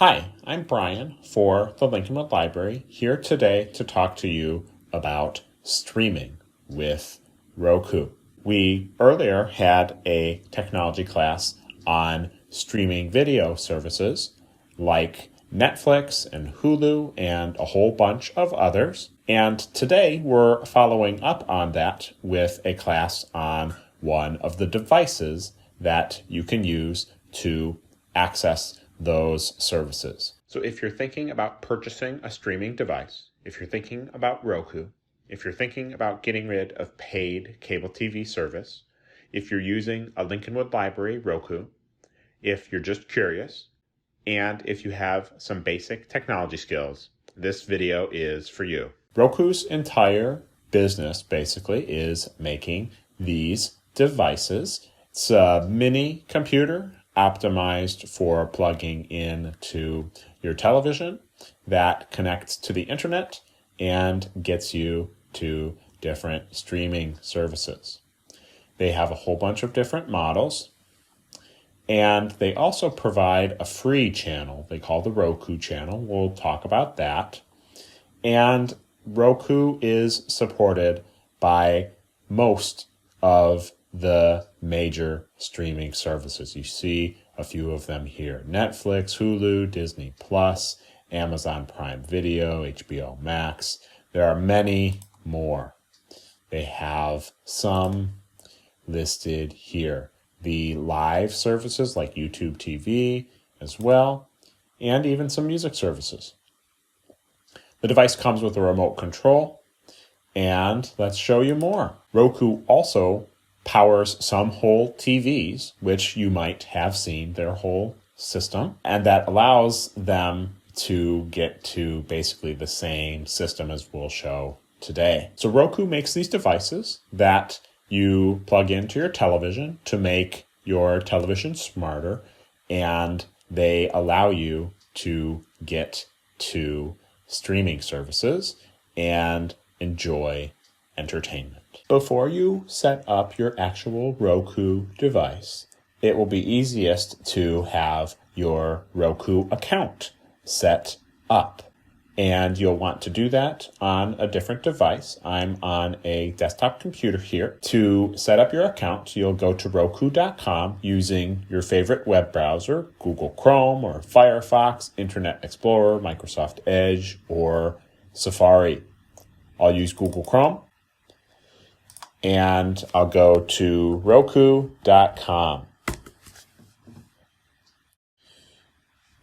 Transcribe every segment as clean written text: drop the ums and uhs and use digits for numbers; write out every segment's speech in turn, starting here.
Hi, I'm Brian for the Lincolnwood Library, here today to talk to you about streaming with Roku. We earlier had a technology class on streaming video services like Netflix and Hulu and a whole bunch of others. And today we're following up on that with a class on one of the devices that you can use to access those services. So if you're thinking about purchasing a streaming device, if you're thinking about Roku, if you're thinking about getting rid of paid cable TV service, if you're using a Lincolnwood Library Roku, if you're just curious, and if you have some basic technology skills, this video is for you. Roku's entire business basically is making these devices. It's a mini computer optimized for plugging into your television that connects to the internet and gets you to different streaming services. They have a whole bunch of different models, and they also provide a free channel they call the Roku Channel. We'll talk about that. And Roku is supported by most of the major streaming services. You see a few of them here: Netflix, Hulu, Disney Plus, Amazon Prime Video, HBO Max. There are many more. They have some listed here. The live services like YouTube TV as well, and even some music services. The device comes with a remote control, and let's show you more. Roku also powers some whole TVs, which you might have seen their whole system, and that allows them to get to basically the same system as we'll show today. So Roku makes these devices that you plug into your television to make your television smarter, and they allow you to get to streaming services and enjoy entertainment. Before you set up your actual Roku device, it will be easiest to have your Roku account set up. And you'll want to do that on a different device. I'm on a desktop computer here. To set up your account, you'll go to Roku.com using your favorite web browser, Google Chrome or Firefox, Internet Explorer, Microsoft Edge, or Safari. I'll use Google Chrome, and I'll go to Roku.com.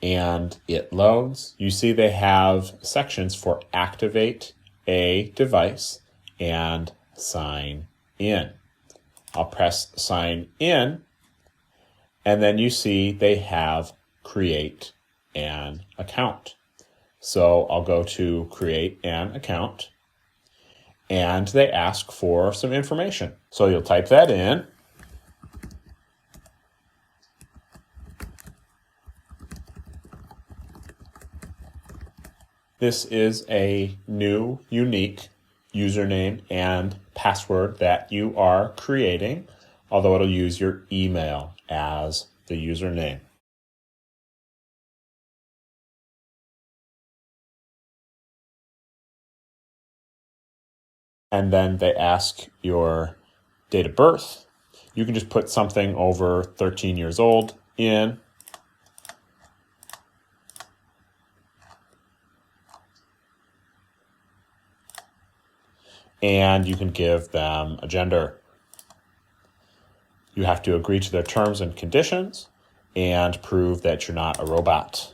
And it loads. You see they have sections for activate a device and sign in. I'll press sign in, and then you see they have create an account. So I'll go to create an account, and they ask for some information. So you'll type that in. This is a new, unique username and password that you are creating, although it'll use your email as the username. And then they ask your date of birth. You can just put something over 13 years old in. And you can give them a gender. You have to agree to their terms and conditions and prove that you're not a robot.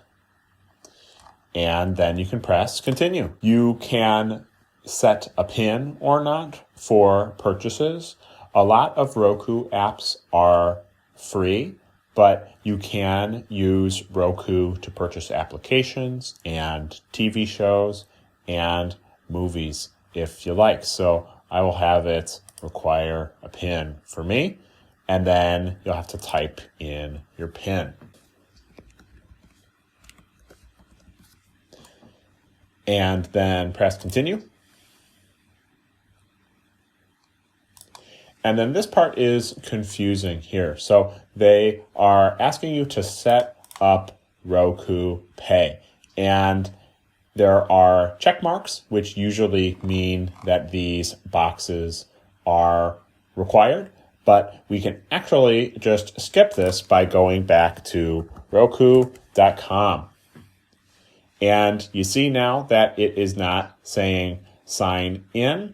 And then you can press continue. You can set a PIN or not for purchases. A lot of Roku apps are free, but you can use Roku to purchase applications and TV shows and movies if you like. So I will have it require a PIN for me, and then you'll have to type in your PIN. And then press continue. And then this part is confusing here. So they are asking you to set up Roku Pay. And there are check marks, which usually mean that these boxes are required, but we can actually just skip this by going back to Roku.com. And you see now that it is not saying sign in.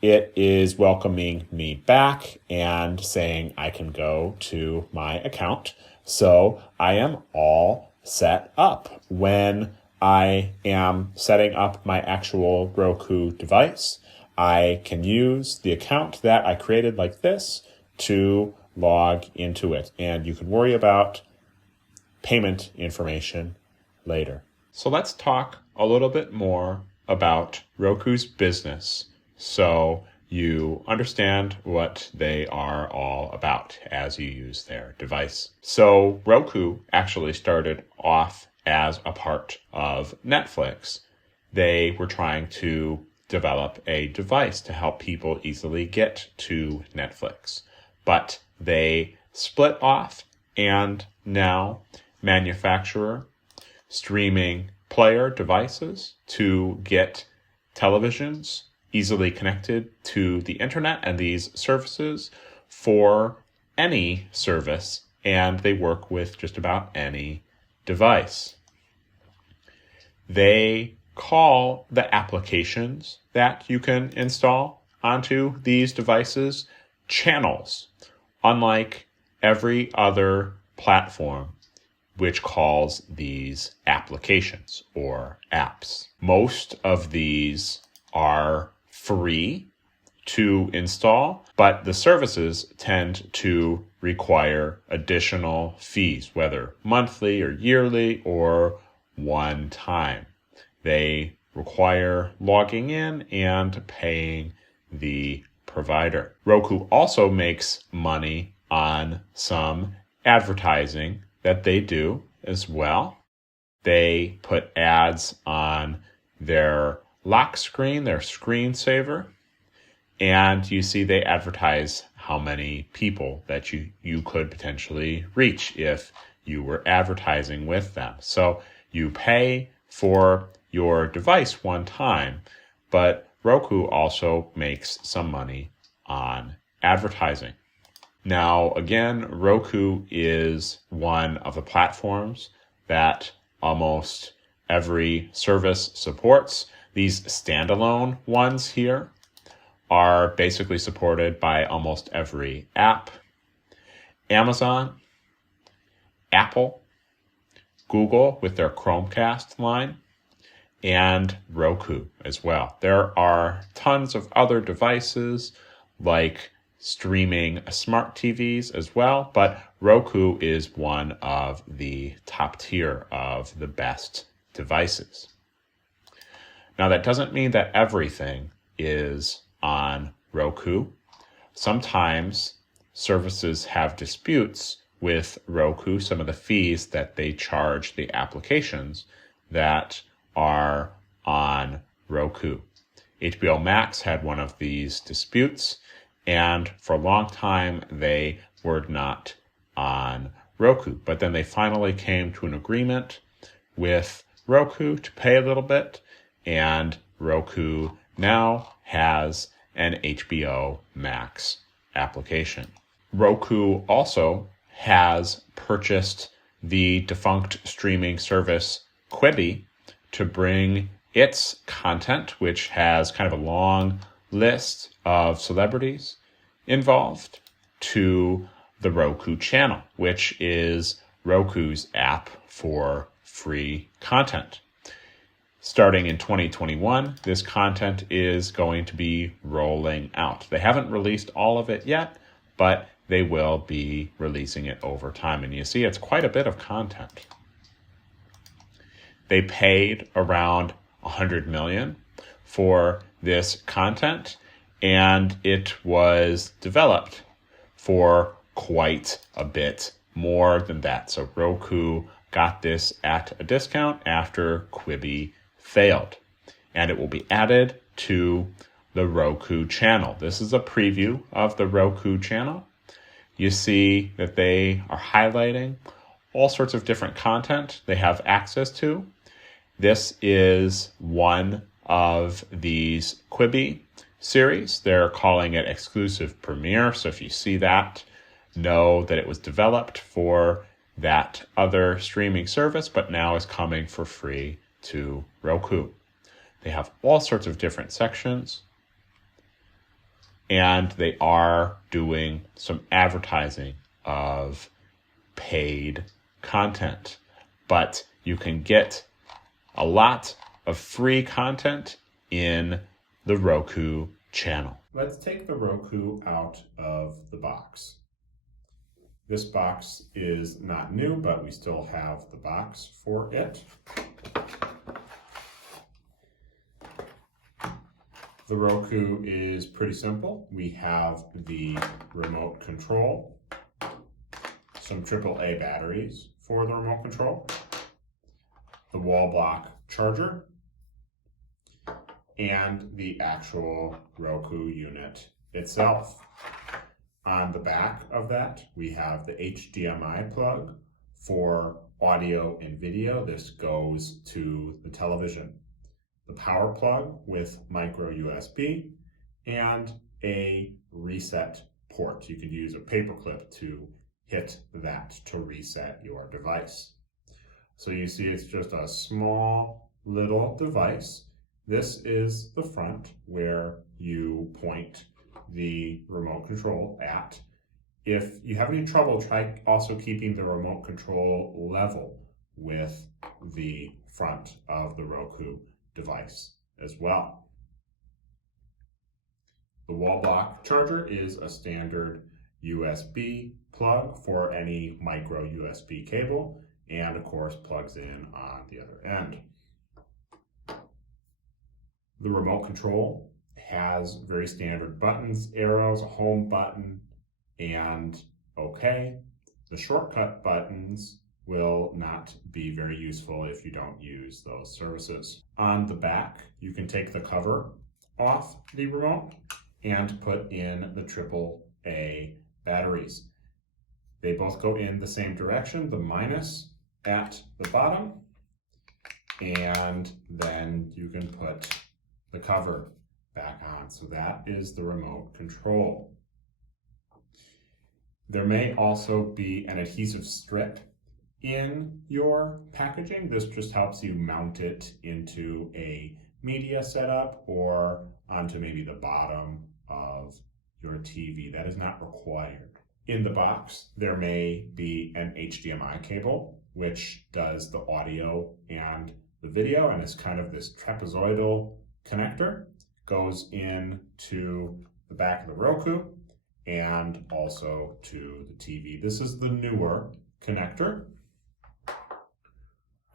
It is welcoming me back and saying I can go to my account. So I am all set up. When I am setting up my actual Roku device, I can use the account that I created like this to log into it. And you can worry about payment information later. So let's talk a little bit more about Roku's business so you understand what they are all about as you use their device. So Roku actually started off as a part of Netflix. They were trying to develop a device to help people easily get to Netflix, but they split off and now manufacture streaming player devices to get televisions easily connected to the internet and these services for any service, and they work with just about any device. They call the applications that you can install onto these devices channels, unlike every other platform which calls these applications or apps. Most of these are free to install, but the services tend to require additional fees, whether monthly or yearly or one time. They require logging in and paying the provider. Roku also makes money on some advertising that they do as well. They put ads on their lock screen, their screensaver, and you see they advertise how many people that you could potentially reach if you were advertising with them. So you pay for your device one time, but Roku also makes some money on advertising. Now, again, Roku is one of the platforms that almost every service supports. These standalone ones here are basically supported by almost every app. Amazon, Apple, Google with their Chromecast line, and Roku as well. There are tons of other devices like streaming smart TVs as well, but Roku is one of the top tier of the best devices. Now, that doesn't mean that everything is on Roku. Sometimes services have disputes with Roku, some of the fees that they charge the applications that are on Roku. HBO Max had one of these disputes, and for a long time they were not on Roku. But then they finally came to an agreement with Roku to pay a little bit, and Roku now has an HBO Max application. Roku also has purchased the defunct streaming service Quibi to bring its content, which has kind of a long list of celebrities involved, to the Roku Channel, which is Roku's app for free content. Starting in 2021, this content is going to be rolling out. They haven't released all of it yet, but they will be releasing it over time. And you see, it's quite a bit of content. They paid around $100 million for this content, and it was developed for quite a bit more than that. So Roku got this at a discount after Quibi failed, and it will be added to the Roku channel. This is a preview of the Roku channel. You see that they are highlighting all sorts of different content they have access to. This is one of these Quibi series. They're calling it Exclusive Premiere. So if you see that, know that it was developed for that other streaming service, but now is coming for free to Roku. They have all sorts of different sections, and they are doing some advertising of paid content. But you can get a lot of free content in the Roku channel. Let's take the Roku out of the box. This box is not new, but we still have the box for it. The Roku is pretty simple. We have the remote control, some AAA batteries for the remote control, the wall block charger, and the actual Roku unit itself. On the back of that, we have the HDMI plug for audio and video. This goes to the television. The power plug with micro USB and a reset port. You could use a paperclip to hit that to reset your device. So you see it's just a small little device. This is the front where you point the remote control at. If you have any trouble, try also keeping the remote control level with the front of the Roku device as well. The wall block charger is a standard USB plug for any micro USB cable, and of course plugs in on the other end. The remote control has very standard buttons, arrows, a home button, and OK. The shortcut buttons will not be very useful if you don't use those services. On the back, you can take the cover off the remote and put in the AAA batteries. They both go in the same direction, the minus at the bottom, and then you can put the cover back on. So that is the remote control. There may also be an adhesive strip in your packaging. This just helps you mount it into a media setup or onto maybe the bottom of your TV. That is not required. In the box, there may be an HDMI cable, which does the audio and the video, and is kind of this trapezoidal connector. Goes into the back of the Roku and also to the TV. This is the newer connector.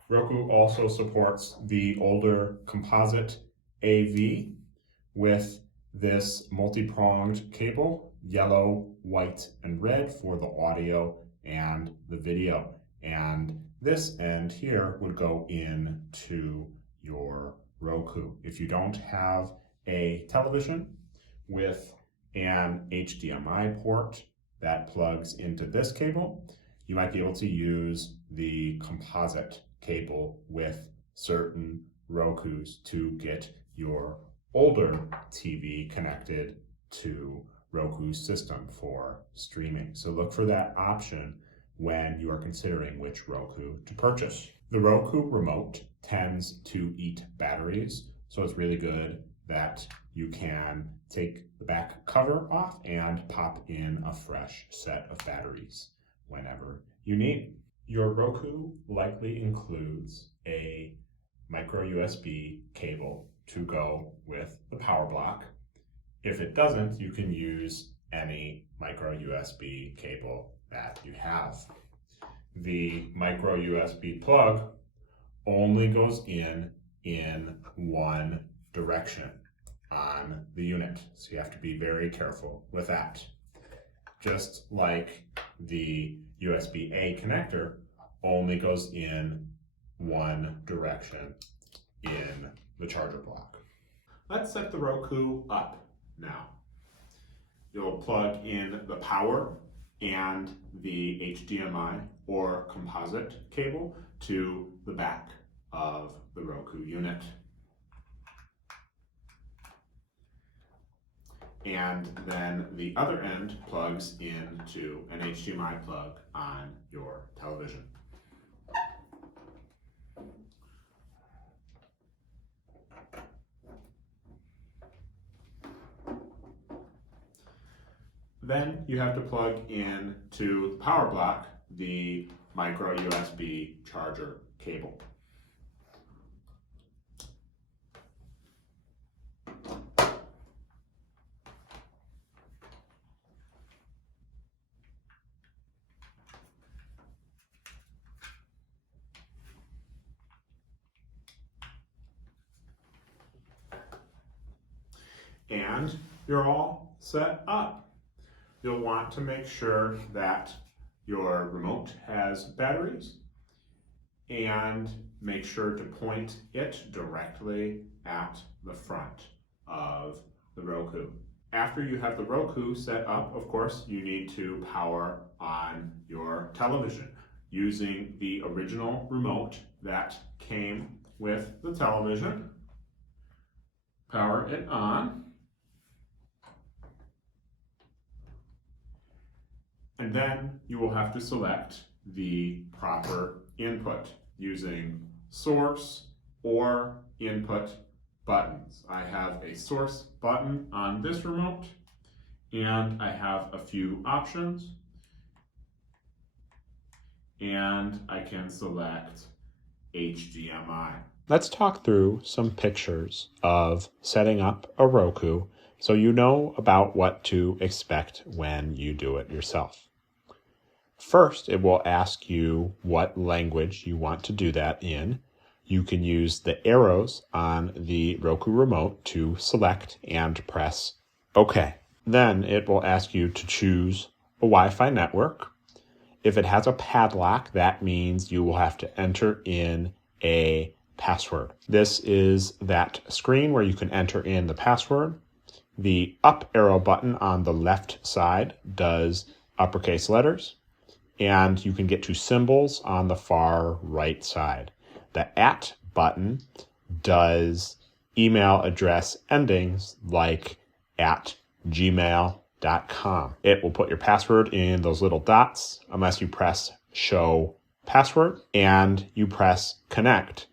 Roku also supports the older composite AV with this multi-pronged cable, yellow, white, and red for the audio and the video. And this end here would go into your Roku. If you don't have a television with an HDMI port that plugs into this cable, you might be able to use the composite cable with certain Rokus to get your older TV connected to Roku's system for streaming. So look for that option when you are considering which Roku to purchase. The Roku remote tends to eat batteries, so it's really good that you can take the back cover off and pop in a fresh set of batteries whenever you need. Your Roku likely includes a micro USB cable to go with the power block. If it doesn't, you can use any micro USB cable that you have. The micro USB plug only goes in one direction on the unit, so you have to be very careful with that. Just like the USB-A connector only goes in one direction in the charger block. Let's set the Roku up now. You'll plug in the power and the HDMI or composite cable to the back of the Roku unit. And then the other end plugs into an HDMI plug on your television. Then you have to plug in to the power block the micro USB charger cable. And you're all set up. You'll want to make sure that your remote has batteries and make sure to point it directly at the front of the Roku. After you have the Roku set up, of course, you need to power on your television using the original remote that came with the television. Power it on. And then you will have to select the proper input using source or input buttons. I have a source button on this remote, and I have a few options. And I can select HDMI. Let's talk through some pictures of setting up a Roku so you know about what to expect when you do it yourself. First, it will ask you what language you want to do that in. You can use the arrows on the Roku remote to select and press OK. Then it will ask you to choose a Wi-Fi network. If it has a padlock, that means you will have to enter in a password. This is that screen where you can enter in the password. The up arrow button on the left side does uppercase letters, and you can get to symbols on the far right side. The at button does email address endings like at gmail.com. It will put your password in those little dots unless you press show password and you press connect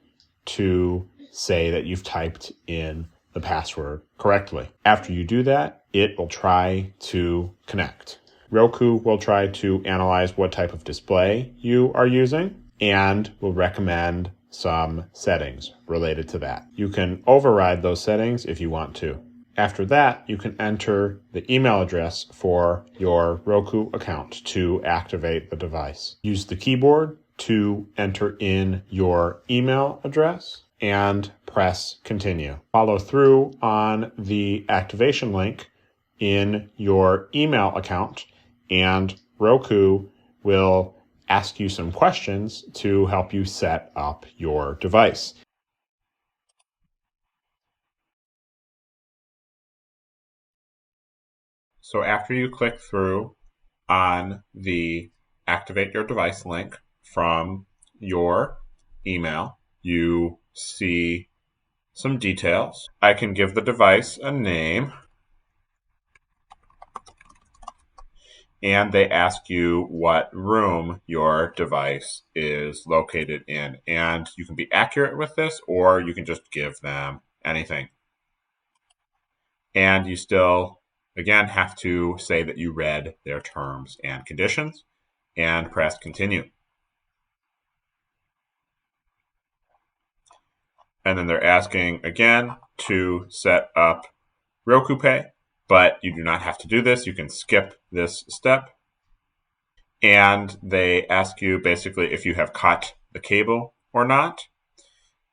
to say that you've typed in the password correctly. After you do that, it will try to connect. Roku will try to analyze what type of display you are using and will recommend some settings related to that. You can override those settings if you want to. After that, you can enter the email address for your Roku account to activate the device. Use the keyboard to enter in your email address and press continue. Follow through on the activation link in your email account, and Roku will ask you some questions to help you set up your device. So after you click through on the activate your device link from your email, you see some details. I can give the device a name, and they ask you what room your device is located in. And you can be accurate with this, or you can just give them anything. And you still, again, have to say that you read their terms and conditions and press continue. And then they're asking again to set up Roku Pay, but you do not have to do this. You can skip this step. And they ask you basically if you have cut the cable or not.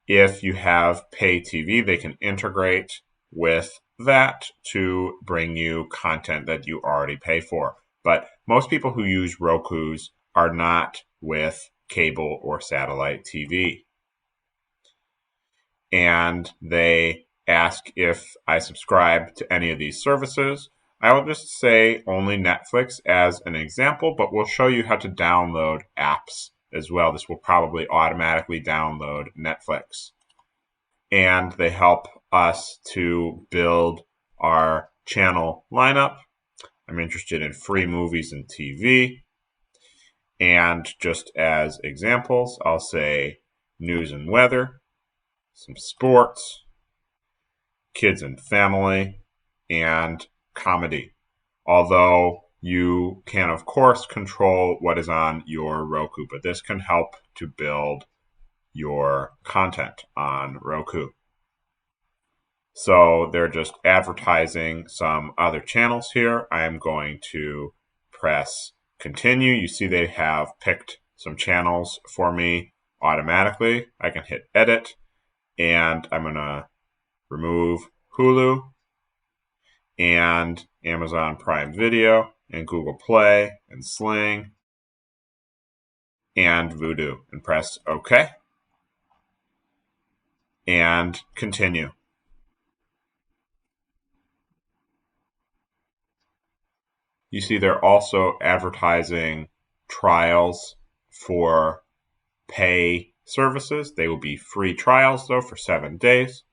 If you have pay TV, they can integrate with that to bring you content that you already pay for. But most people who use Rokus are not with cable or satellite TV. And they ask if I subscribe to any of these services. I will just say only Netflix as an example, but we'll show you how to download apps as well. This will probably automatically download Netflix. And they help us to build our channel lineup. I'm interested in free movies and TV. And just as examples, I'll say news and weather, some sports, kids and family, and comedy. Although you can, of course, control what is on your Roku, but this can help to build your content on Roku. So they're just advertising some other channels here. I am going to press continue. You see they have picked some channels for me automatically. I can hit edit, and I'm going to remove Hulu and Amazon Prime Video and Google Play and Sling and Vudu, and press OK and continue. You see they're also advertising trials for pay services. They will be free trials, though, for 7 days.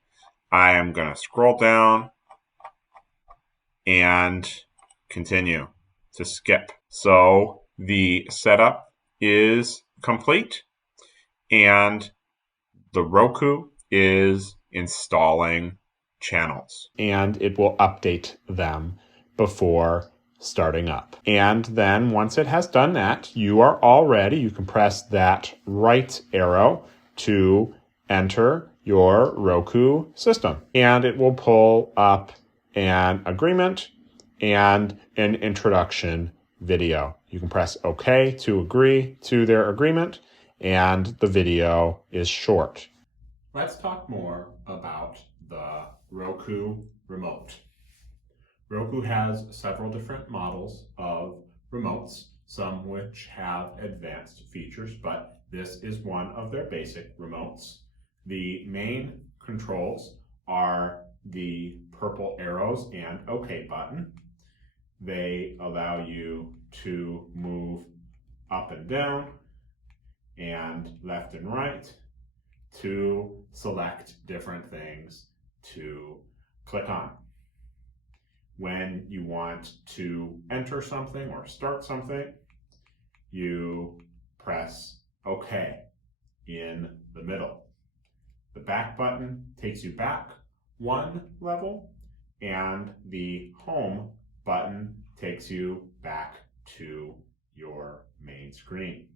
I am going to scroll down and continue to skip. So the setup is complete, and the Roku is installing channels. And it will update them before starting up. And then once it has done that, you are all ready. You can press that right arrow to enter your Roku system. And it will pull up an agreement and an introduction video. You can press OK to agree to their agreement, and the video is short. Let's talk more about the Roku remote. Roku has several different models of remotes, some which have advanced features, but this is one of their basic remotes. The main controls are the purple arrows and OK button. They allow you to move up and down and left and right to select different things to click on. When you want to enter something or start something, you press OK in the middle. The back button takes you back one level, and the home button takes you back to your main screen.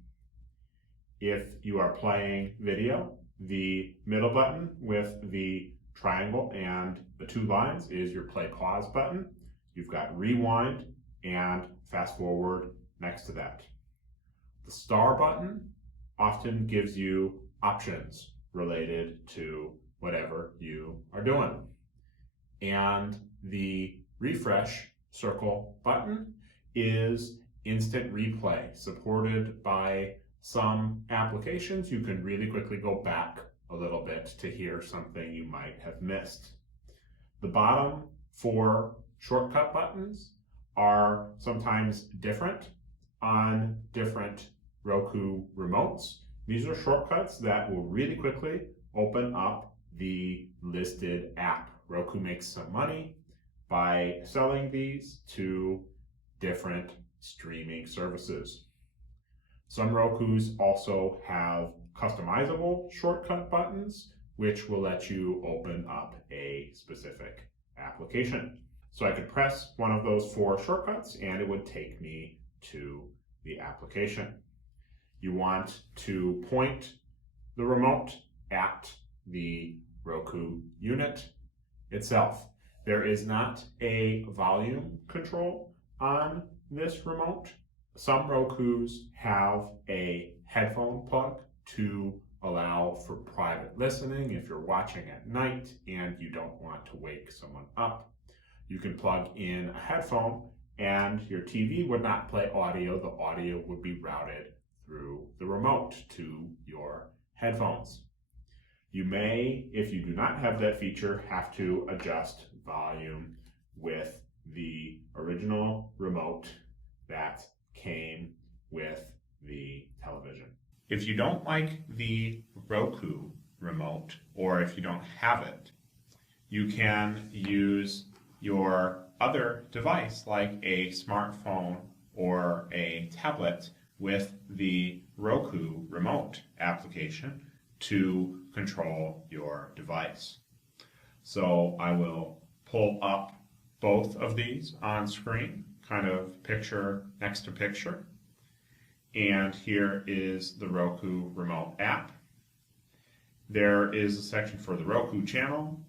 If you are playing video, the middle button with the triangle and the 2 lines is your play pause button. You've got rewind and fast forward next to that. The star button often gives you options related to whatever you are doing. And the refresh circle button is instant replay. Supported by some applications, you can really quickly go back a little bit to hear something you might have missed. The bottom 4 shortcut buttons are sometimes different on different Roku remotes. These are shortcuts that will really quickly open up the listed app. Roku makes some money by selling these to different streaming services. Some Rokus also have customizable shortcut buttons, which will let you open up a specific application. So I could press one of those 4 shortcuts and it would take me to the application. You want to point the remote at the Roku unit itself. There is not a volume control on this remote. Some Rokus have a headphone plug to allow for private listening if you're watching at night and you don't want to wake someone up. You can plug in a headphone and your TV would not play audio. The audio would be routed through the remote to your headphones. You may, if you do not have that feature, have to adjust volume with the original remote that came with the television. If you don't like the Roku remote, or if you don't have it, you can use your other device like a smartphone or a tablet with the Roku remote application to control your device. So I will pull up both of these on screen, kind of picture next to picture. And here is the Roku remote app. There is a section for the Roku channel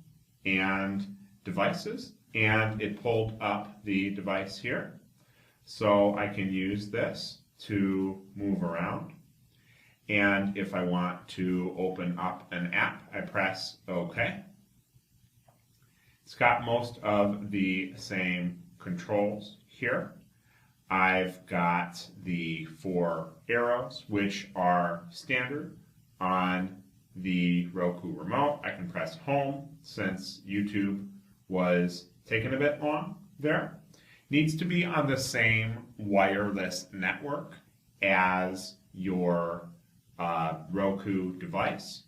and devices, and it pulled up the device here. So I can use this to move around. And if I want to open up an app, I press OK. It's got most of the same controls here. I've got the 4 arrows, which are standard on the Roku remote. I can press home since YouTube was taking a bit long there. Needs to be on the same wireless network as your Roku device.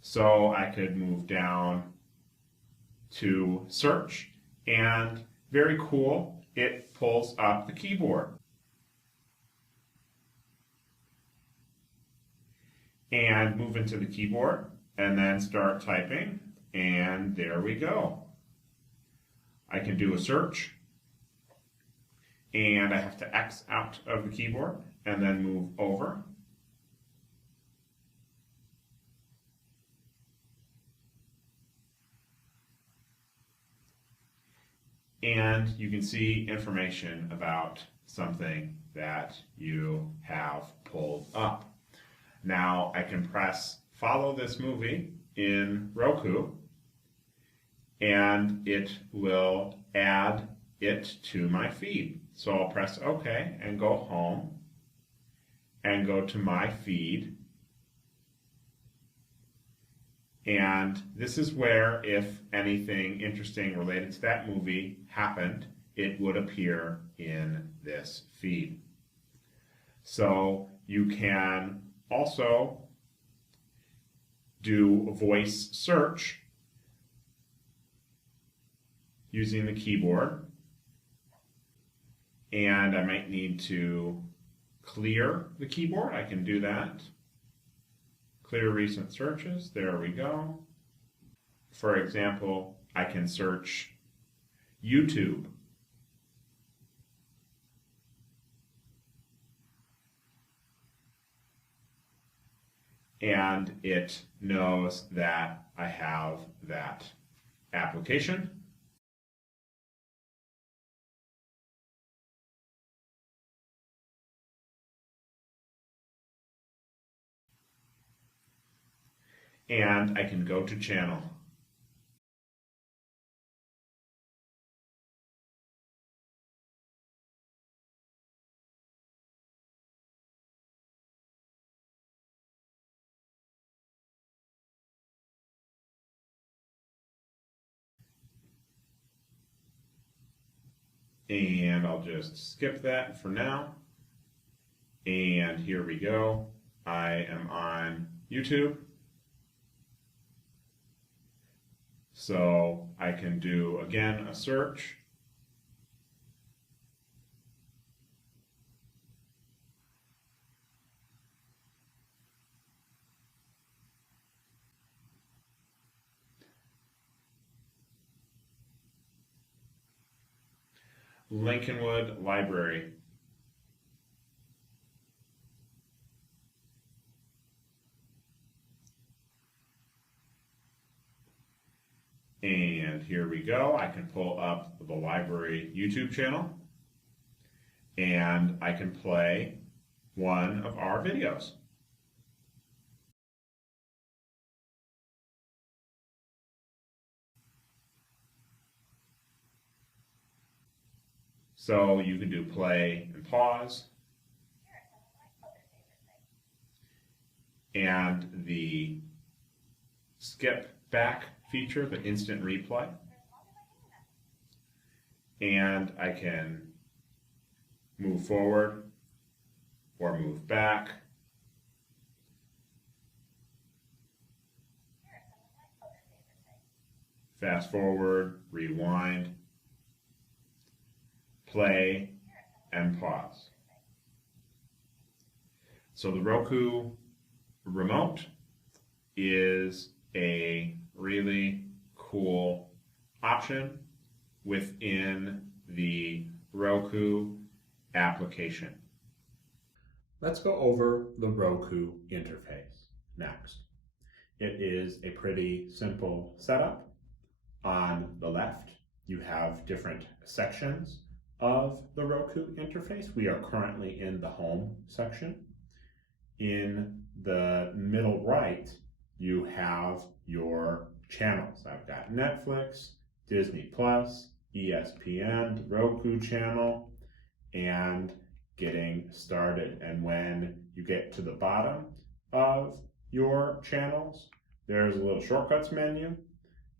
So I could move down to search, and very cool, it pulls up the keyboard. And move into the keyboard and then start typing, and there we go. I can do a search, and I have to X out of the keyboard and then move over. And you can see information about something that you have pulled up. Now I can press follow this movie in Roku, and it will add it to my feed. So I'll press OK and go home and go to my feed. And this is where, if anything interesting related to that movie happened, it would appear in this feed. So you can also do a voice search using the keyboard. And I might need to clear the keyboard. I can do that. Clear recent searches, there we go. For example, I can search YouTube. And it knows that I have that application. And I can go to channel. And I'll just skip that for now. And here we go. I am on YouTube. So I can do, again, a search. Lincolnwood Library. And here we go. I can pull up the library YouTube channel, and I can play one of our videos. So you can do play and pause, and the skip back feature, the instant replay. and I can move forward or move back. Fast forward, rewind, play, and pause. So the Roku remote is a really cool option within the Roku application. Let's go over the Roku interface next. It is a pretty simple setup. On the left, you have different sections of the Roku interface. We are currently in the home section. In the middle right, you have your channels. I've got Netflix, Disney Plus, ESPN, Roku Channel, and getting started. And when you get to the bottom of your channels, there's a little shortcuts menu,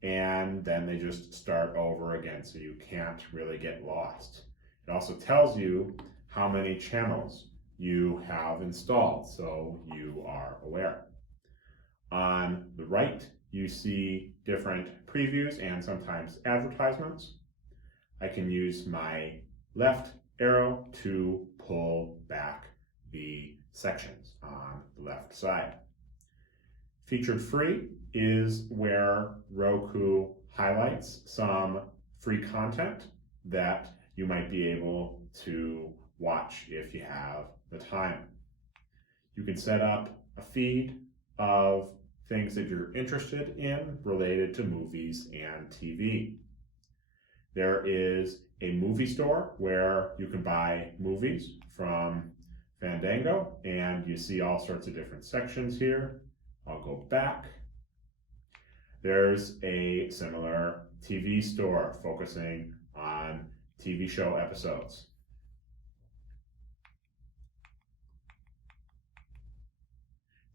and then they just start over again, so you can't really get lost. It also tells you how many channels you have installed, so you are aware. On the right, you see different previews and sometimes advertisements. I can use my left arrow to pull back the sections on the left side. Featured free is where Roku highlights some free content that you might be able to watch if you have the time. You can set up a feed of things that you're interested in related to movies and TV. There is a movie store where you can buy movies from Fandango, and you see all sorts of different sections here. I'll go back. There's a similar TV store focusing on TV show episodes.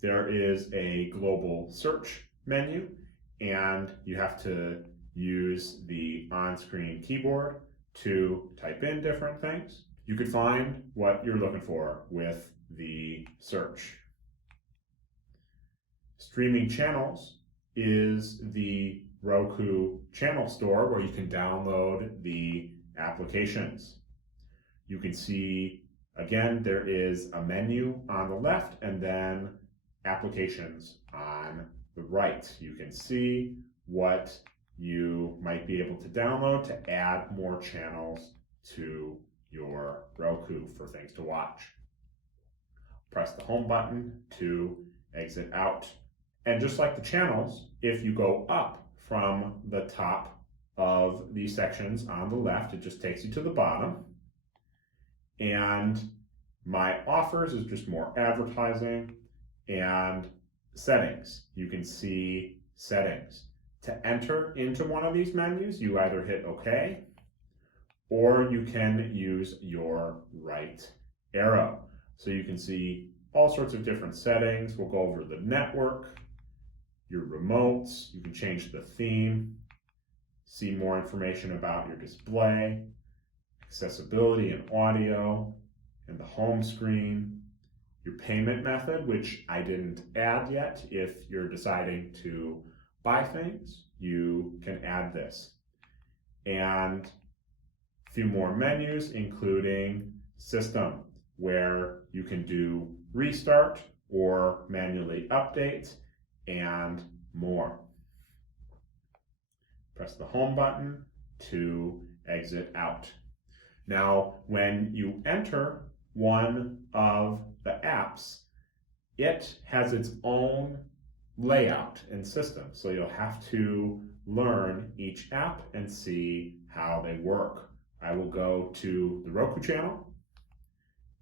There is a global search menu, and you have to use the on-screen keyboard to type in different things. You could find what you're looking for with the search. Streaming channels is the Roku Channel Store where you can download the applications. You can see, again, there is a menu on the left and then applications on the right. You can see what you might be able to download to add more channels to your Roku for things to watch. Press the home button to exit out. And just like the channels, if you go up from the top of these sections on the left, it just takes you to the bottom. And my offers is just more advertising and settings. You can see settings. To enter into one of these menus, you either hit OK, or you can use your right arrow. So you can see all sorts of different settings. We'll go over the network, your remotes, you can change the theme, see more information about your display, accessibility and audio, and the home screen, your payment method, which I didn't add yet. If you're deciding to buy things, you can add this. And a few more menus, including system, where you can do restart or manually update, and more. Press the home button to exit out. Now, when you enter one of the apps, it has its own layout and system. So you'll have to learn each app and see how they work. I will go to the Roku channel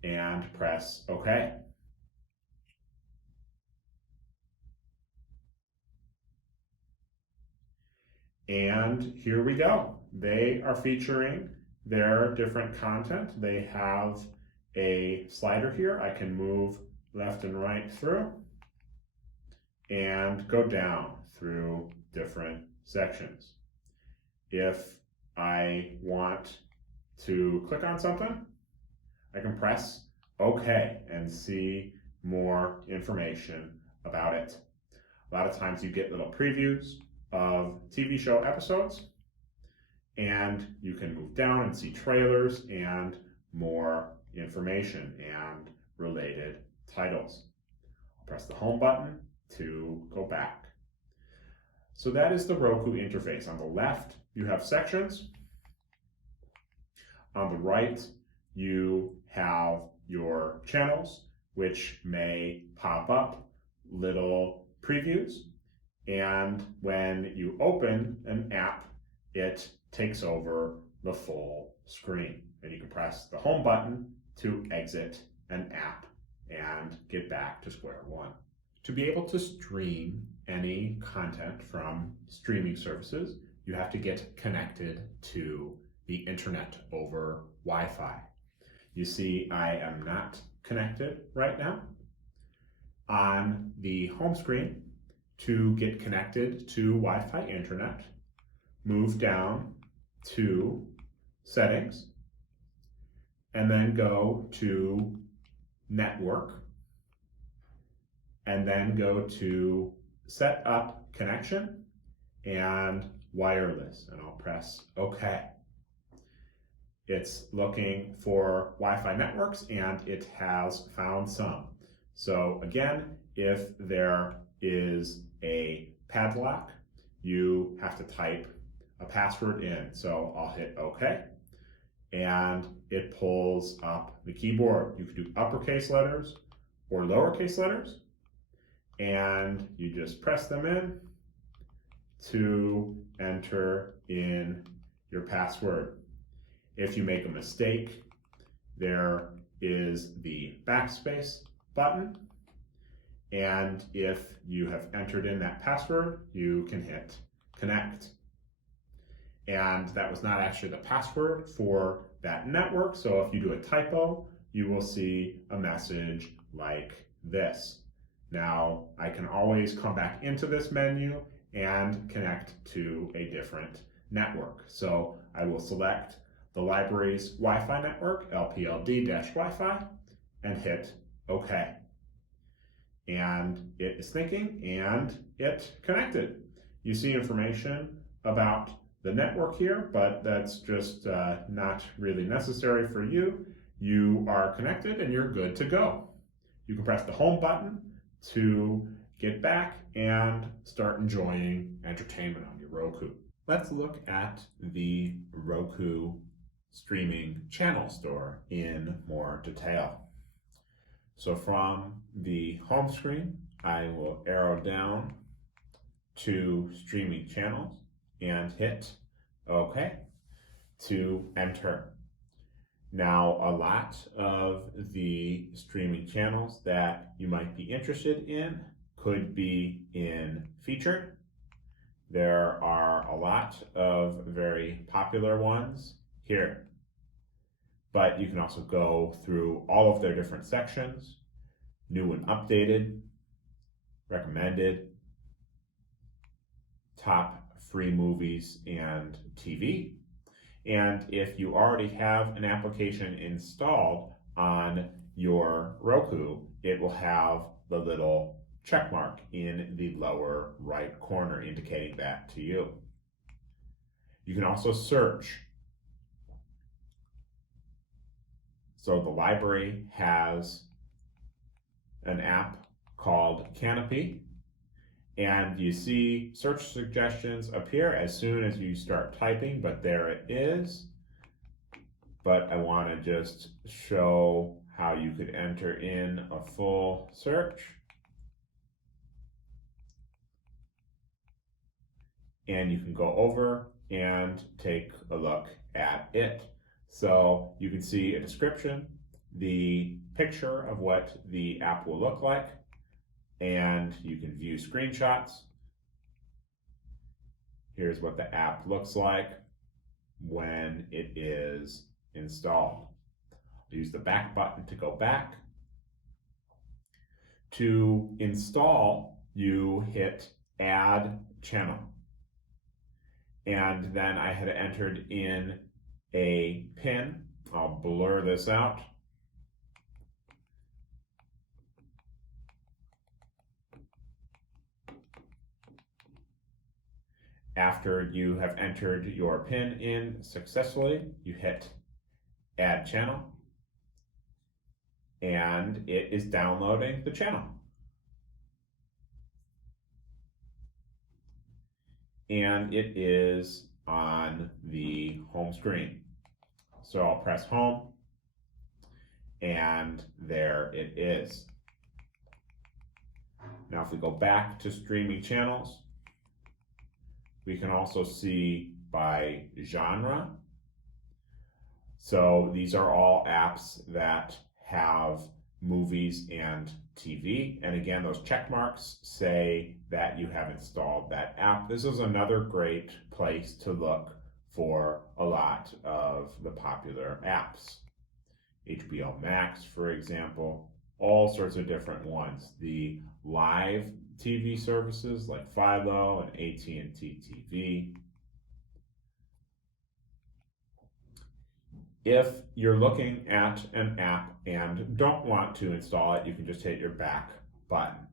and press OK. And here we go. They are featuring their different content. They have a slider here. I can move left and right through and go down through different sections. If I want to click on something, I can press OK and see more information about it. A lot of times you get little previews of TV show episodes, and you can move down and see trailers and more information and related titles. I'll press the home button to go back. So that is the Roku interface. On the left, you have sections. On the right, you have your channels, which may pop up little previews. And when you open an app, it takes over the full screen. And you can press the home button to exit an app and get back to square one. To be able to stream any content from streaming services, you have to get connected to the internet over Wi-Fi. You see, I am not connected right now. On the home screen, to get connected to Wi-Fi internet, move down to Settings, and then go to Network, and then go to Set Up Connection and Wireless, and I'll press OK. It's looking for Wi-Fi networks, and it has found some. So again, if there is a padlock, you have to type a password in. So I'll hit OK, and it pulls up the keyboard. You can do uppercase letters or lowercase letters, and you just press them in to enter in your password. If you make a mistake, there is the backspace button, and if you have entered in that password, you can hit connect. And that was not actually the password for that network, so if you do a typo, you will see a message like this. Now, I can always come back into this menu and connect to a different network. So I will select the library's Wi-Fi network, LPLD-Wi-Fi, and hit OK. And it is thinking, and it connected. You see information about the network here, but that's just not really necessary for you. You are connected and you're good to go. You can press the home button to get back and start enjoying entertainment on your Roku. Let's look at the Roku Streaming Channel Store in more detail. So from the home screen, I will arrow down to Streaming Channels and hit OK to enter. Now, a lot of the streaming channels that you might be interested in could be in featured. There are a lot of very popular ones here, but you can also go through all of their different sections: new and updated, recommended, top free movies and TV. And if you already have an application installed on your Roku, it will have the little check mark in the lower right corner indicating that to you. You can also search. So the library has an app called Kanopy, and you see search suggestions appear as soon as you start typing, but there it is. But I want to just show how you could enter in a full search. And you can go over and take a look at it. So you can see a description, the picture of what the app will look like, and you can view screenshots. Here's what the app looks like when it is installed. Use the back button to go back. To install, you hit Add Channel. And then I had entered in a pin. I'll blur this out. After you have entered your PIN in successfully, you hit Add Channel, and it is downloading the channel. And it is on the home screen. So I'll press home, and there it is. Now if we go back to streaming channels, we can also see by genre. So these are all apps that have movies and TV. And again, those check marks say that you have installed that app. This is another great place to look for a lot of the popular apps. HBO Max, for example, all sorts of different ones. The live TV services like Philo and AT&T TV. If you're looking at an app and don't want to install it, you can just hit your back button.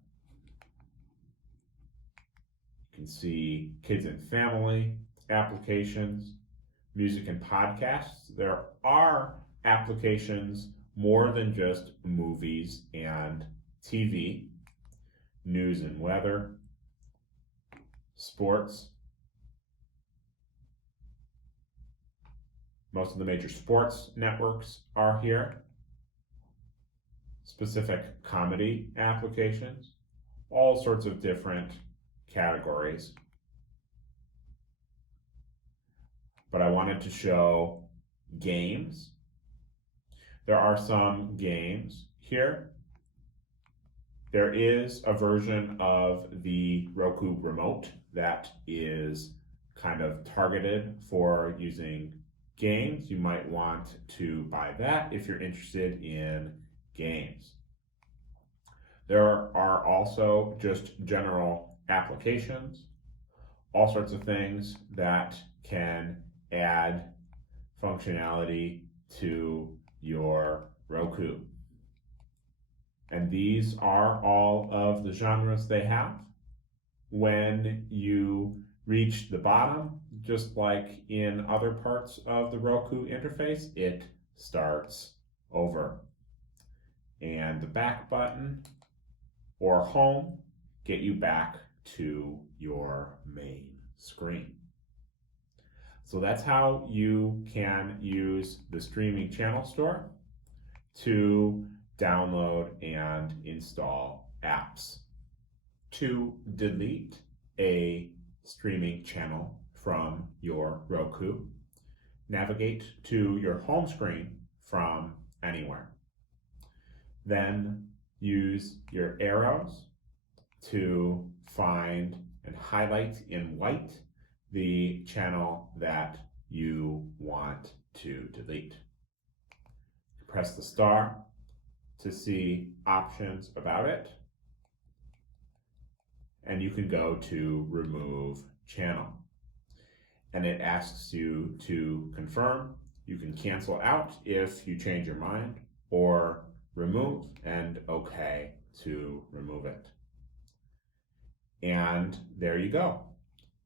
You can see kids and family applications, music and podcasts. There are applications more than just movies and TV, news and weather, sports. Most of the major sports networks are here. Specific comedy applications, all sorts of different categories. But I wanted to show games. There are some games here. There is a version of the Roku remote that is kind of targeted for using games. You might want to buy that if you're interested in games. There are also just general applications, all sorts of things that can add functionality to your Roku. And these are all of the genres they have. When you reach the bottom, just like in other parts of the Roku interface, it starts over. And the back button or home get you back to your main screen. So that's how you can use the streaming channel store to download and install apps. To delete a streaming channel from your Roku, navigate to your home screen from anywhere. Then use your arrows to find and highlight in white the channel that you want to delete. Press the star to see options about it, and you can go to remove channel. And it asks you to confirm. You can cancel out if you change your mind, or remove and OK to remove it. And there you go.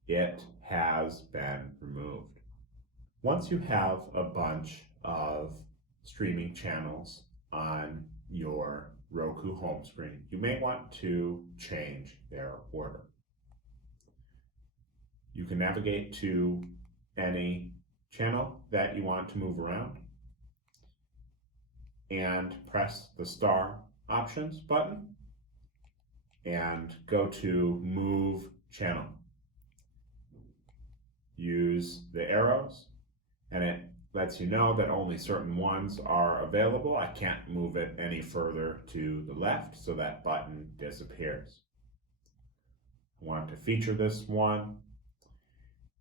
It has been removed. Once you have a bunch of streaming channels on your Roku home screen, you may want to change their order. You can navigate to any channel that you want to move around and press the star options button and go to move channel. Use the arrows and it lets you know that only certain ones are available. I can't move it any further to the left, so that button disappears. I want to feature this one,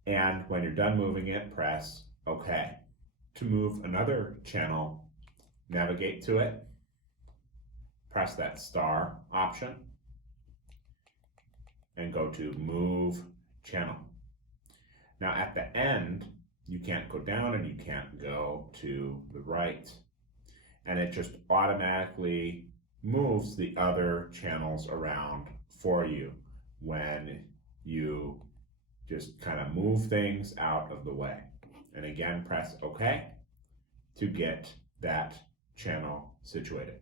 and when you're done moving it, press OK. To move another channel, navigate to it, press that star option, and go to Move Channel. Now at the end, You can't go down and you can't go to the right. And it just automatically moves the other channels around for you when you just kind of move things out of the way. And again, press OK to get that channel situated.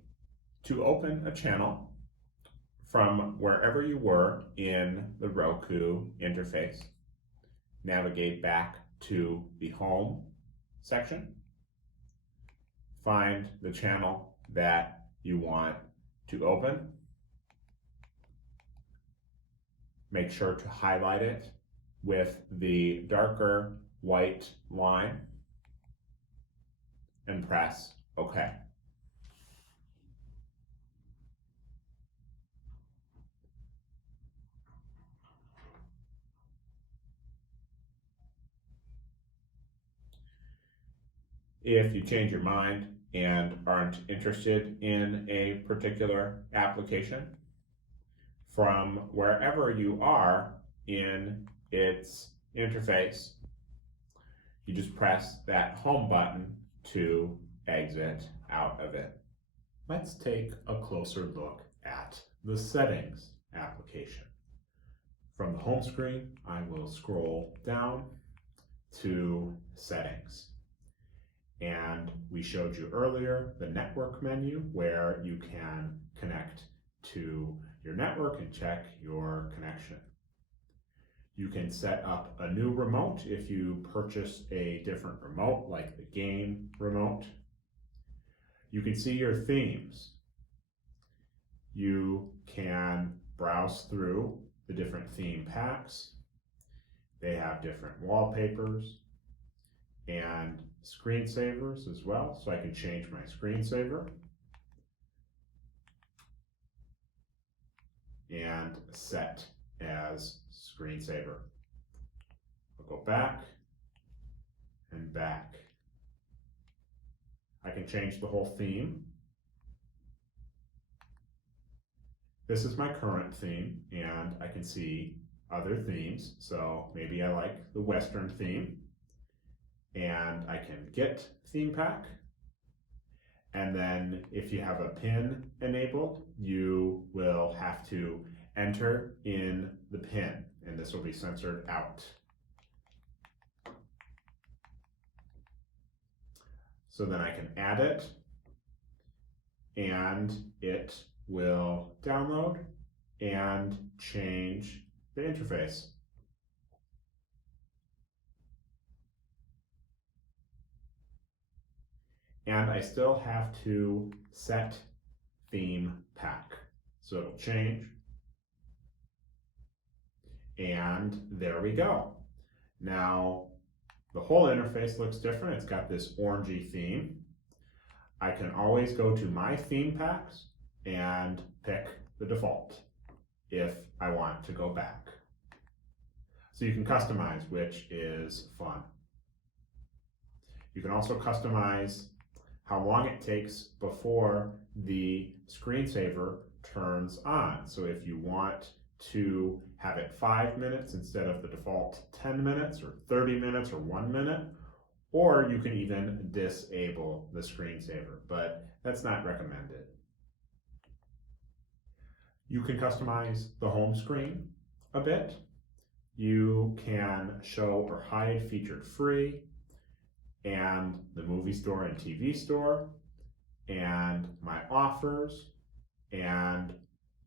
To open a channel from wherever you were in the Roku interface, navigate back to the Home section, find the channel that you want to open, make sure to highlight it with the darker white line and press OK. If you change your mind and aren't interested in a particular application, from wherever you are in its interface, you just press that home button to exit out of it. Let's take a closer look at the settings application. From the home screen, I will scroll down to settings. And we showed you earlier the network menu where you can connect to your network and check your connection. You can set up a new remote if you purchase a different remote, like the game remote. You can see your themes. You can browse through the different theme packs. They have different wallpapers and screensavers as well, so I can change my screensaver and set as screensaver. I'll go back and back. I can change the whole theme. This is my current theme, and I can see other themes. So maybe I like the Western theme, and I can get theme pack. And then if you have a pin enabled, you will have to enter in the pin, and this will be censored out. So then I can add it, and it will download and change the interface. And I still have to set theme pack. So it'll change. And there we go. Now the whole interface looks different. It's got this orangey theme. I can always go to my theme packs and pick the default if I want to go back. So you can customize, which is fun. You can also customize how long it takes before the screensaver turns on. So if you want to have it 5 minutes instead of the default 10 minutes or 30 minutes or 1 minute, or you can even disable the screensaver, but that's not recommended. You can customize the home screen a bit. You can show or hide featured free, and the movie store and TV store, and my offers, and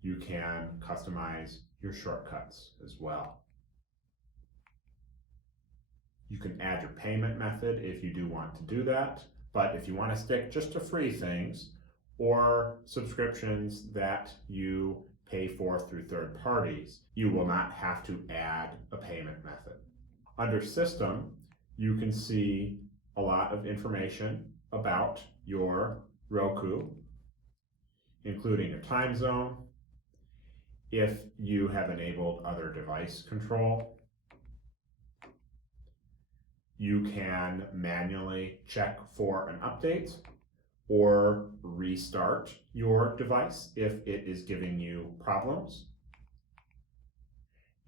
you can customize your shortcuts as well. You can add your payment method if you do want to do that, but if you want to stick just to free things or subscriptions that you pay for through third parties, you will not have to add a payment method. Under System, you can see a lot of information about your Roku, including your time zone, if you have enabled other device control. You can manually check for an update or restart your device if it is giving you problems.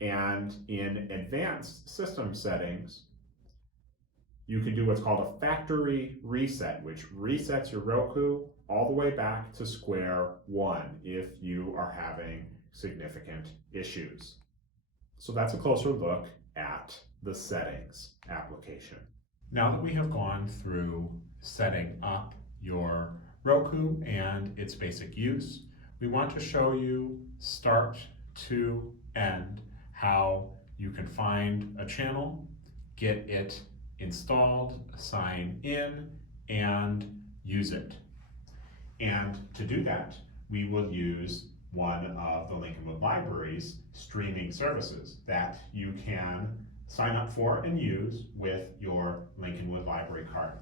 And in advanced system settings, You can do what's called a factory reset, which resets your Roku all the way back to square one if you are having significant issues. So that's a closer look at the settings application. Now that we have gone through setting up your Roku and its basic use, we want to show you start to end how you can find a channel, get it installed, sign in, and use it. And to do that, we will use one of the Lincolnwood Library's streaming services that you can sign up for and use with your Lincolnwood Library card.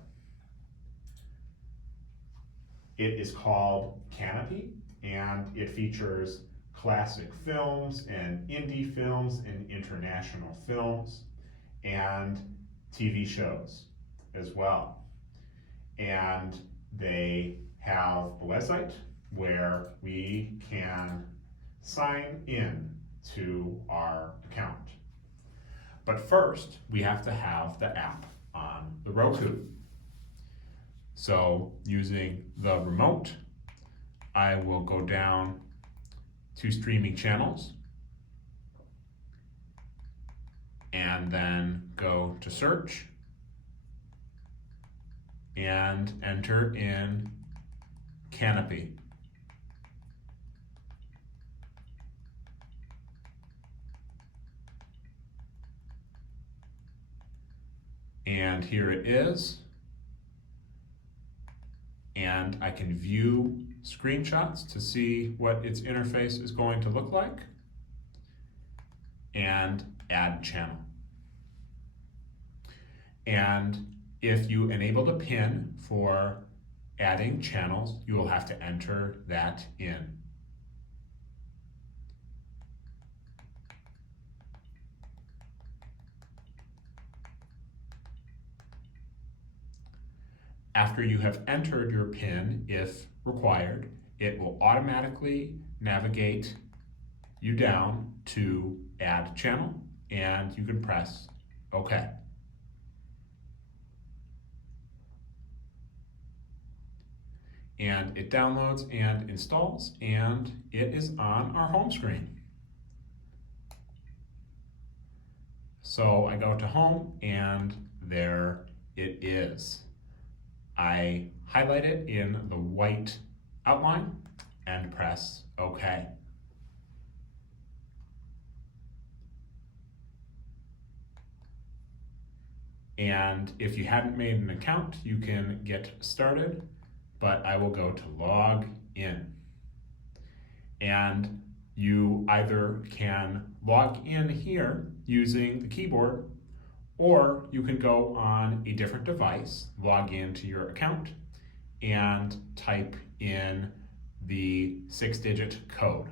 It is called Kanopy, and it features classic films and indie films and international films and TV shows as well. And they have a website where we can sign in to our account. But first, we have to have the app on the Roku. So using the remote, I will go down to streaming channels and then go to search and enter in Kanopy. And here it is. And I can view screenshots to see what its interface is going to look like and add channel. And if you enable the PIN for adding channels, you will have to enter that in. After you have entered your PIN, if required, it will automatically navigate you down to add channel, and you can press OK. And it downloads and installs, and it is on our home screen. So I go to home, and there it is. I highlight it in the white outline and press OK. And if you hadn't made an account, you can get started, but I will go to log in. And you either can log in here using the keyboard, or you can go on a different device, log into your account, and type in the 6-digit code.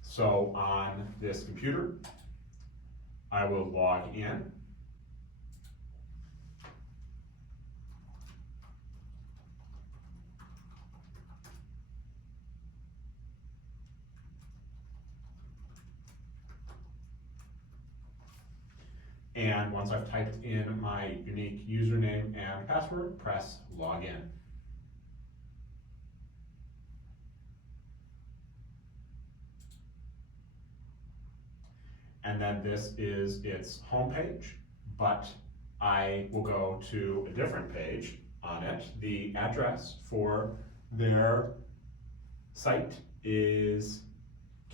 So on this computer, I will log in. And once I've typed in my unique username and password, press login. And then this is its homepage, but I will go to a different page on it. The address for their site is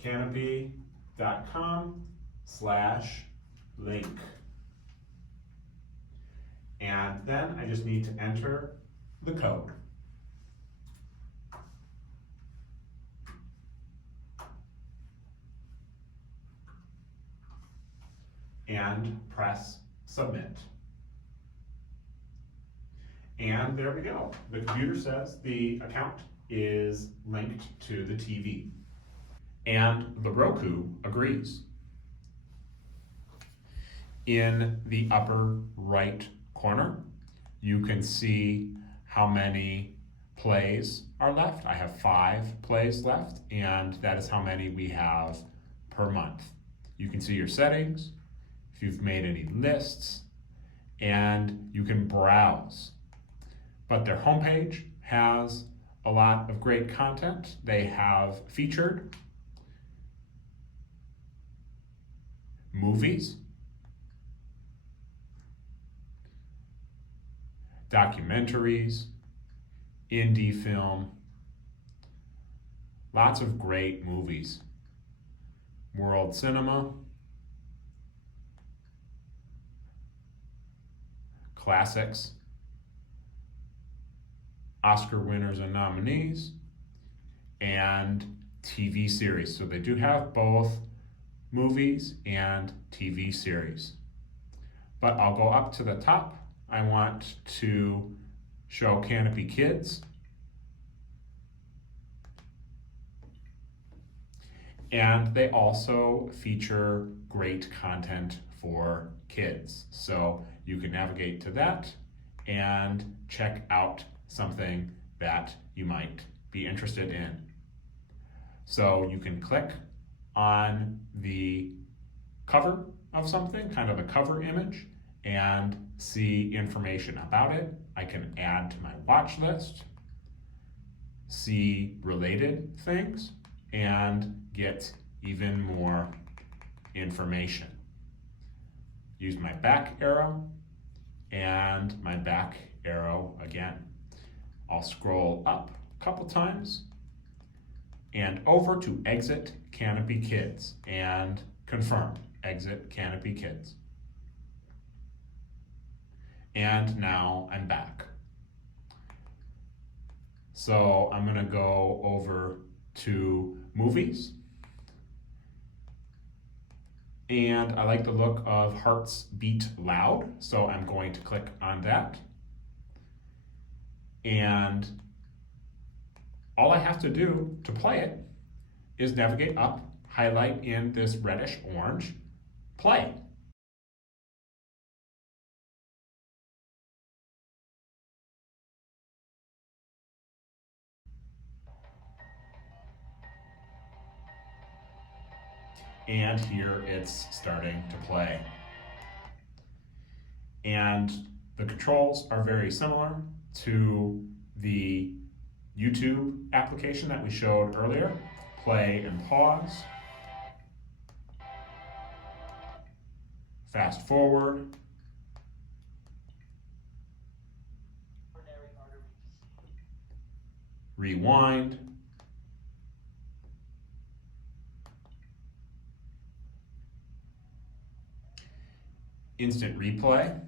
kanopy.com/link. And then I just need to enter the code. And press submit. And there we go. The computer says the account is linked to the TV. And the Roku agrees. In the upper right corner, you can see how many plays are left. I have 5 plays left, and that is how many we have per month. You can see your settings, if you've made any lists, and you can browse. But their homepage has a lot of great content. They have featured movies, documentaries, indie film, lots of great movies, world cinema, classics, Oscar winners and nominees, and TV series. So they do have both movies and TV series. But I'll go up to the top. I want to show Kanopy Kids. And they also feature great content for kids. So you can navigate to that and check out something that you might be interested in. So you can click on the cover of something, kind of the cover image, and see information about it. I can add to my watch list, see related things, and get even more information. Use my back arrow and my back arrow again. I'll scroll up a couple times and over to Exit Kanopy Kids and confirm Exit Kanopy Kids. And now I'm back. So I'm going to go over to movies. And I like the look of Hearts Beat Loud, so I'm going to click on that. And all I have to do to play it is navigate up, highlight in this reddish orange, play. And here it's starting to play. And the controls are very similar to the YouTube application that we showed earlier. Play and pause. Fast forward. Rewind. Instant replay.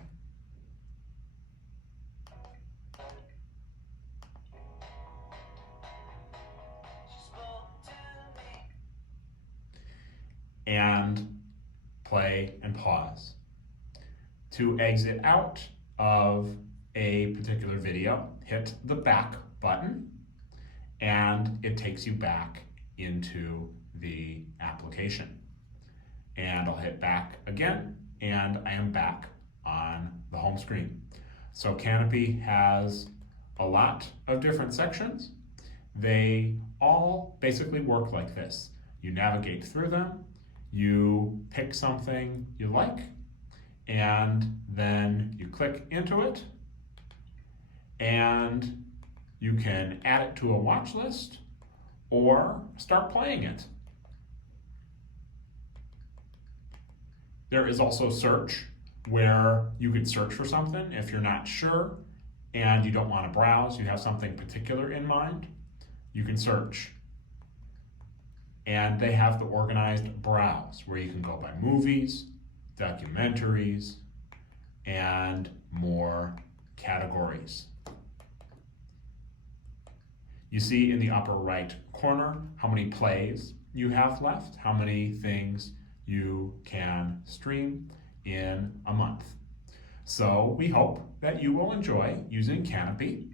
And play and pause. To exit out of a particular video, hit the back button and it takes you back into the application. And I'll hit back again and I am back on the home screen. So Kanopy has a lot of different sections. They all basically work like this. You navigate through them, you pick something you like, and then you click into it, and you can add it to a watch list or start playing it. There is also search, where you could search for something if you're not sure and you don't want to browse, you have something particular in mind, you can search. And they have the organized browse, where you can go by movies, documentaries, and more categories. You see in the upper right corner how many plays you have left, how many things you can stream in a month. So we hope that you will enjoy using Kanopy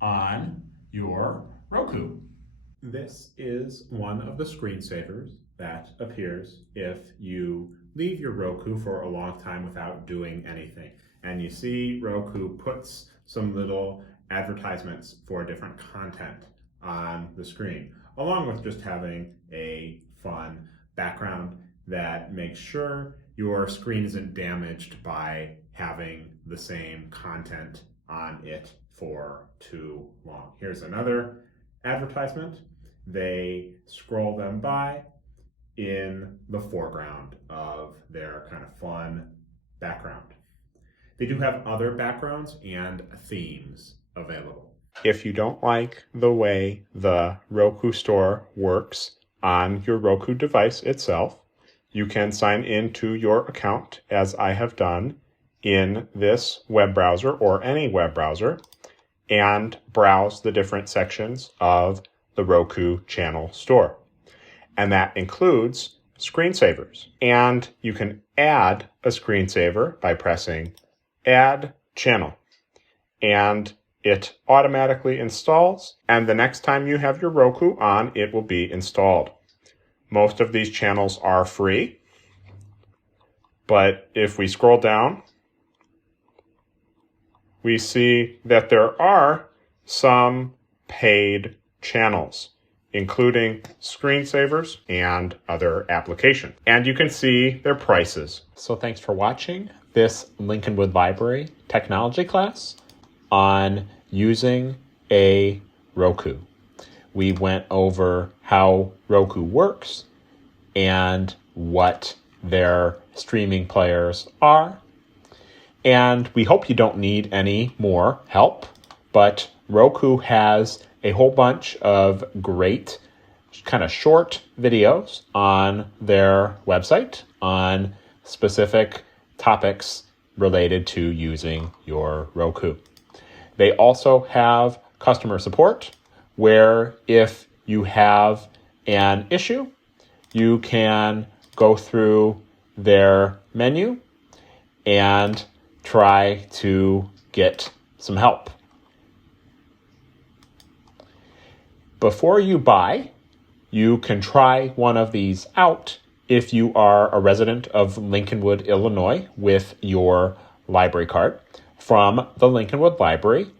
on your Roku. This is one of the screensavers that appears if you leave your Roku for a long time without doing anything. And you see Roku puts some little advertisements for different content on the screen, along with just having a fun background that makes sure your screen isn't damaged by having the same content on it for too long. Here's another advertisement. They scroll them by in the foreground of their kind of fun background. They do have other backgrounds and themes available. If you don't like the way the Roku Store works on your Roku device itself, you can sign into your account, as I have done, in this web browser or any web browser, and browse the different sections of the Roku Channel Store. And that includes screensavers. And you can add a screensaver by pressing Add Channel. And it automatically installs, and the next time you have your Roku on, it will be installed. Most of these channels are free, but if we scroll down, we see that there are some paid channels, including screensavers and other applications. And you can see their prices. So thanks for watching this Lincolnwood Library technology class on using a Roku. We went over how Roku works and what their streaming players are. And we hope you don't need any more help, but Roku has a whole bunch of great kind of short videos on their website on specific topics related to using your Roku. They also have customer support, where if you have an issue, you can go through their menu and try to get some help. Before you buy, you can try one of these out if you are a resident of Lincolnwood, Illinois, with your library card from the Lincolnwood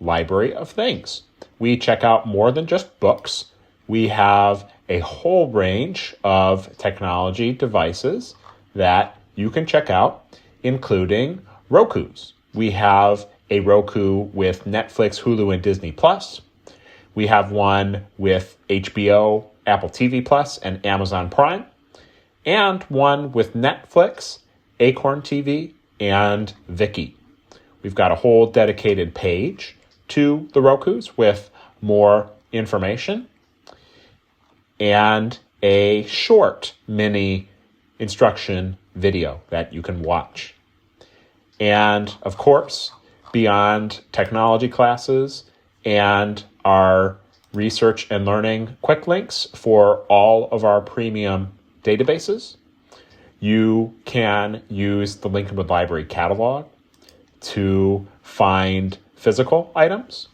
Library of Things. We check out more than just books. We have a whole range of technology devices that you can check out, including Rokus. We have a Roku with Netflix, Hulu, and Disney Plus. We have one with HBO, Apple TV Plus, and Amazon Prime, and one with Netflix, Acorn TV, and Viki. We've got a whole dedicated page to the Rokus with more information and a short mini instruction video that you can watch. And of course, beyond technology classes and our research and learning quick links for all of our premium databases, you can use the Lincolnwood Library catalog to find physical items.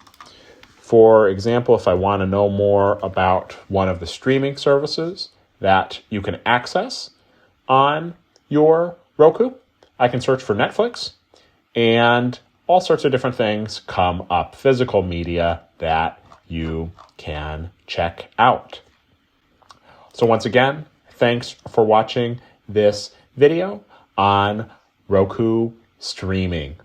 For example, if I want to know more about one of the streaming services that you can access on your Roku, I can search for Netflix, and all sorts of different things come up, physical media that you can check out. So once again, thanks for watching this video on Roku Streaming.